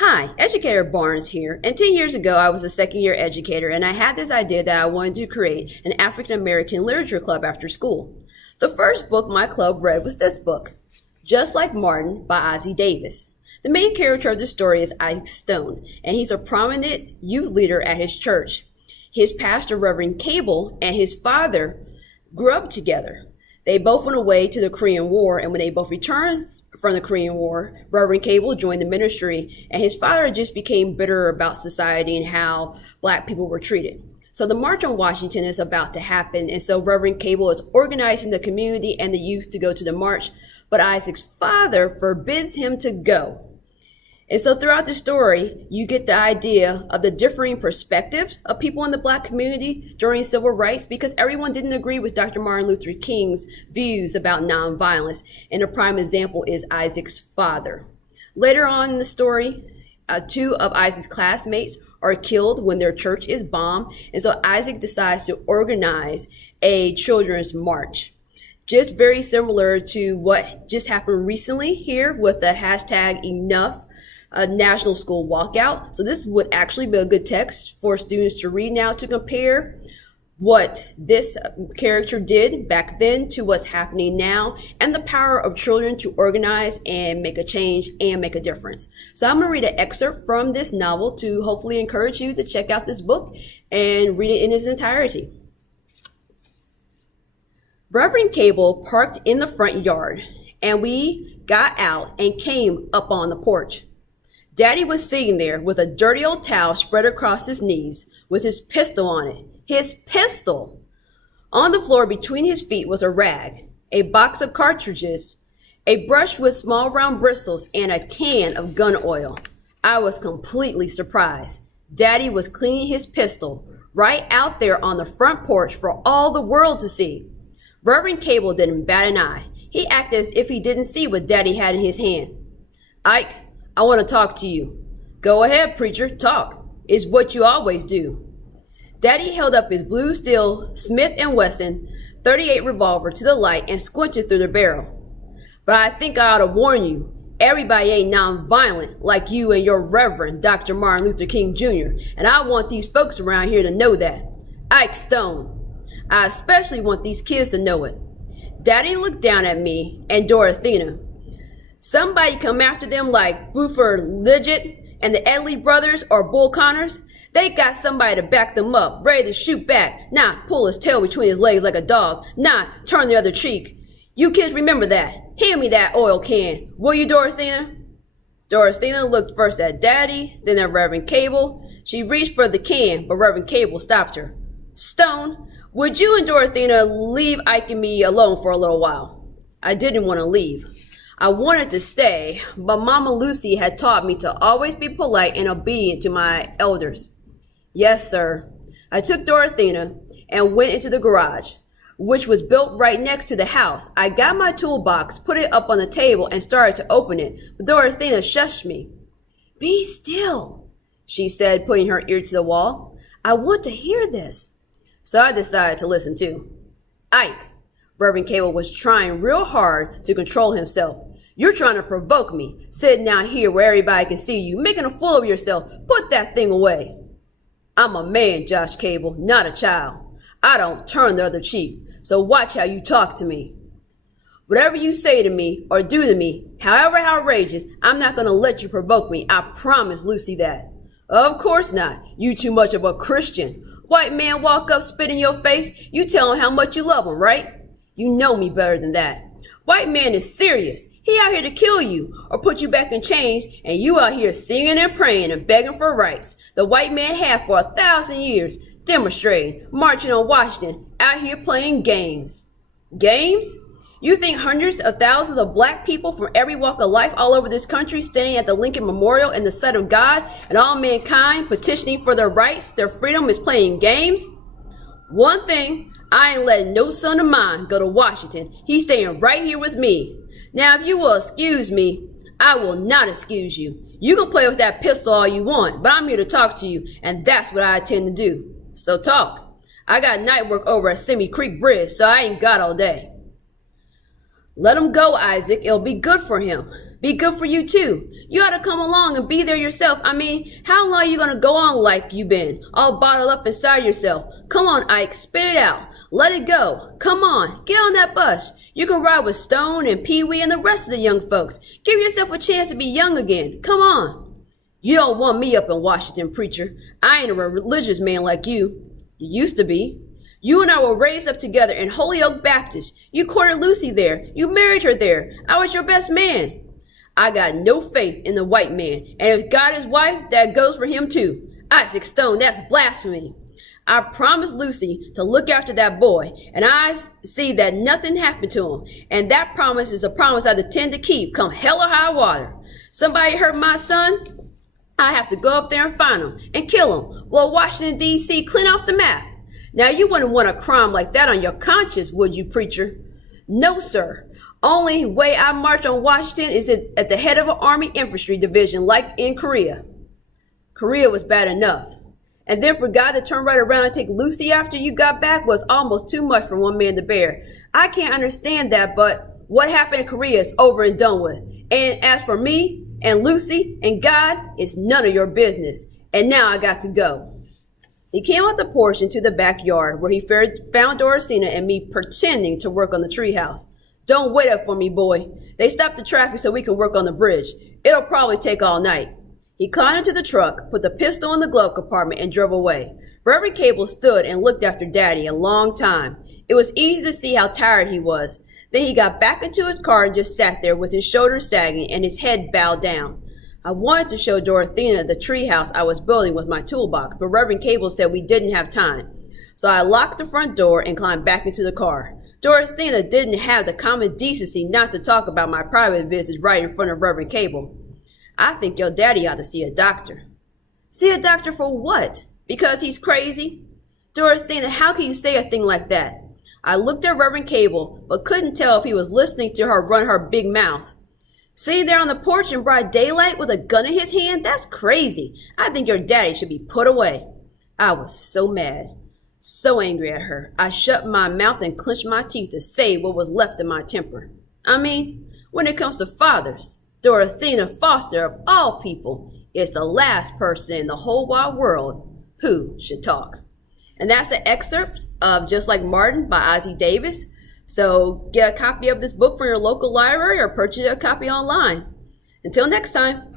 Hi, Educator Barnes here, and 10 years ago I was a second year educator and I had this idea that I wanted to create an African American literature club after school. The first book my club read was this book, Just Like Martin by Ossie Davis. The main character of the story is Isaac Stone, and he's a prominent youth leader at his church. His pastor, Reverend Cable, and his father grew up together. They both went away to the Korean War, and when they both returned from the Korean War, Reverend Cable joined the ministry, and his father just became bitter about society and how Black people were treated. So the March on Washington is about to happen, and so Reverend Cable is organizing the community and the youth to go to the march, but Isaac's father forbids him to go. And so throughout the story, you get the idea of the differing perspectives of people in the Black community during civil rights, because everyone didn't agree with Dr. Martin Luther King's views about nonviolence. And a prime example is Isaac's father. Later on in the story, two of Isaac's classmates are killed when their church is bombed. And so Isaac decides to organize a children's march. Just very similar to what just happened recently here with the hashtag enough. A national school walkout. So this would actually be a good text for students to read now to compare what this character did back then to what's happening now, and the power of children to organize and make a change and make a difference. So I'm going to read an excerpt from this novel to hopefully encourage you to check out this book and read it in its entirety. Reverend Cable parked in the front yard, and we got out and came up on the porch. Daddy was sitting there with a dirty old towel spread across his knees with his pistol on it. His pistol! On the floor between his feet was a rag, a box of cartridges, a brush with small round bristles, and a can of gun oil. I was completely surprised. Daddy was cleaning his pistol right out there on the front porch for all the world to see. Reverend Cable didn't bat an eye. He acted as if he didn't see what Daddy had in his hand. Ike, I want to talk to you. Go ahead, preacher, talk. It's what you always do. Daddy held up his blue steel Smith & Wesson .38 revolver to the light and squinted through the barrel. But I think I ought to warn you, everybody ain't nonviolent like you and your Reverend Dr. Martin Luther King Jr., and I want these folks around here to know that. Ike Stone. I especially want these kids to know it. Daddy looked down at me and Dorothea. Somebody come after them like Buford Lidgett and the Edley brothers or Bull Connors. They got somebody to back them up, ready to shoot back, not pull his tail between his legs like a dog, not turn the other cheek. You kids remember that. Hand me that oil can, will you, Dorothea? Dorothea looked first at Daddy, then at Reverend Cable. She reached for the can, but Reverend Cable stopped her. Stone, would you and Dorothea leave Ike and me alone for a little while? I didn't want to leave. I wanted to stay, but Mama Lucy had taught me to always be polite and obedient to my elders. Yes, sir. I took Dorothea and went into the garage, which was built right next to the house. I got my toolbox, put it up on the table, and started to open it, but Dorothea shushed me. Be still, she said, putting her ear to the wall. I want to hear this. So I decided to listen too. Ike, Reverend Cable was trying real hard to control himself. You're trying to provoke me, sitting down here where everybody can see you, making a fool of yourself. Put that thing away. I'm a man, Josh Cable, not a child. I don't turn the other cheek, so watch how you talk to me. Whatever you say to me or do to me, however outrageous, I'm not going to let you provoke me. I promise Lucy that. Of course not. You too much of a Christian. White man walk up, spit in your face. You tell him how much you love him, right? You know me better than that. White man is serious. He out here to kill you or put you back in chains, and you out here singing and praying and begging for rights the white man had for 1,000 years, demonstrating, marching on Washington, out here playing games. Games? You think hundreds of thousands of Black people from every walk of life all over this country standing at the Lincoln Memorial in the sight of God and all mankind petitioning for their rights, their freedom is playing games? One thing, I ain't letting no son of mine go to Washington. He's staying right here with me. Now, if you will excuse me, I will not excuse you. You can play with that pistol all you want, but I'm here to talk to you, and that's what I intend to do. So talk. I got night work over at Simi Creek Bridge, so I ain't got all day. Let him go, Isaac. It'll be good for him. Be good for you too. You ought to come along and be there yourself. I mean, how long are you going to go on like you been, all bottled up inside yourself? Come on, Ike, spit it out. Let it go. Come on, get on that bus. You can ride with Stone and Pee Wee and the rest of the young folks. Give yourself a chance to be young again. Come on. You don't want me up in Washington, preacher. I ain't a religious man like you. You used to be. You and I were raised up together in Holyoke Baptist. You courted Lucy there. You married her there. I was your best man. I got no faith in the white man, and if God is white, that goes for him too. Isaac Stone, that's blasphemy. I promised Lucy to look after that boy, and I see that nothing happened to him, and that promise is a promise I intend to keep, come hell or high water. Somebody hurt my son, I have to go up there and find him, and kill him, blow Washington, D.C. clean off the map. Now you wouldn't want a crime like that on your conscience, would you, preacher? No, sir. Only way I march on Washington is at the head of an army infantry division like in Korea. Korea was bad enough. And then for God to turn right around and take Lucy after you got back was almost too much for one man to bear. I can't understand that, but what happened in Korea is over and done with. And as for me and Lucy and God, it's none of your business. And now I got to go. He came out the porch into the backyard where he found Doricina and me pretending to work on the treehouse. Don't wait up for me, boy. They stopped the traffic so we can work on the bridge. It'll probably take all night. He climbed into the truck, put the pistol in the glove compartment, and drove away. Reverend Cable stood and looked after Daddy a long time. It was easy to see how tired he was. Then he got back into his car and just sat there with his shoulders sagging and his head bowed down. I wanted to show Dorothea the treehouse I was building with my toolbox, but Reverend Cable said we didn't have time. So I locked the front door and climbed back into the car. Dorothea didn't have the common decency not to talk about my private business right in front of Reverend Cable. I think your daddy ought to see a doctor. See a doctor for what? Because he's crazy? Dorothea, how can you say a thing like that? I looked at Reverend Cable, but couldn't tell if he was listening to her run her big mouth. Sitting there on the porch in broad daylight with a gun in his hand? That's crazy. I think your daddy should be put away. I was so mad. So angry at her, I shut my mouth and clenched my teeth to save what was left of my temper. I mean, when it comes to fathers, Dorothea Foster, of all people, is the last person in the whole wide world who should talk. And that's an excerpt of Just Like Martin by Ozzie Davis. So get a copy of this book from your local library or purchase a copy online. Until next time.